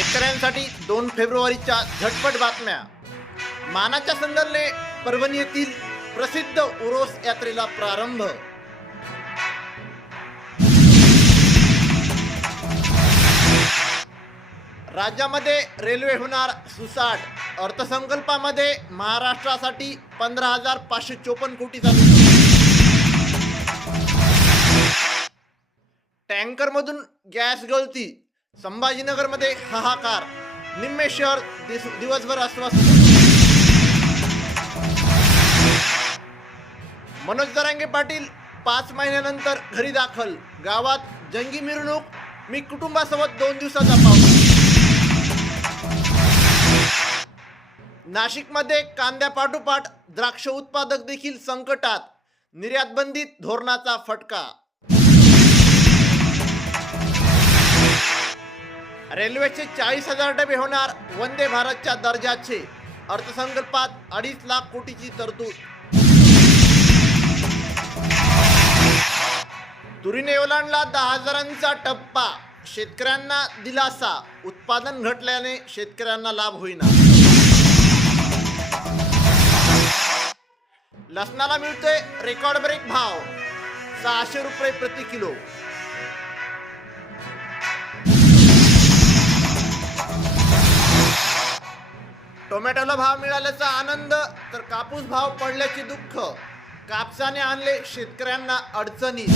शेतकऱ्यांसाठी दोन फेब्रुवारीच्या झटपट बातम्या. मानाच्या संदर्भने परभणी येथील प्रसिद्ध उरोस यात्रेला प्रारंभ. राज्यामध्ये रेल्वे होणार सुसाट. अर्थसंकल्पामध्ये महाराष्ट्रासाठी पंधरा हजार पाचशे चोपन्न कोटीचा निधी टँकरमधून गॅस गळती. संभाजीनगरमध्ये हाहाकार. निम्मे शहर दिस- दिवसभर अस्वस्थ मनोज दरांगे पाटील पाच महिन्यानंतर घरी दाखल. गावात जंगी मिरवणूक. मी कुटुंबासोबत दोन दिवसाचा पावसा नाशिकमध्ये कांद्यापाठोपाठ द्राक्ष उत्पादक देखील संकटात. निर्यातबंदीत धोरणाचा फटका. रेल्वेचे चाळीस हजार डबे होणार वंदे भारतच्या दर्जाचे. अर्थसंकल्पात अडीच लाख कोटीची तरतूद. तुरीने ओलांडला दहा हजारांचा टप्पा. शेतकऱ्यांना दिलासा. उत्पादन घटल्याने शेतकऱ्यांना लाभ होईना. लसणाला मिळतोय रेकॉर्ड ब्रेक भाव. सहाशे रुपये प्रति किलो. टोमॅटोला भाव मिळाल्याचा आनंद तर कापूस भाव पडल्याचे दुःख. कापसाने आणले शेतकऱ्यांना अडचणी.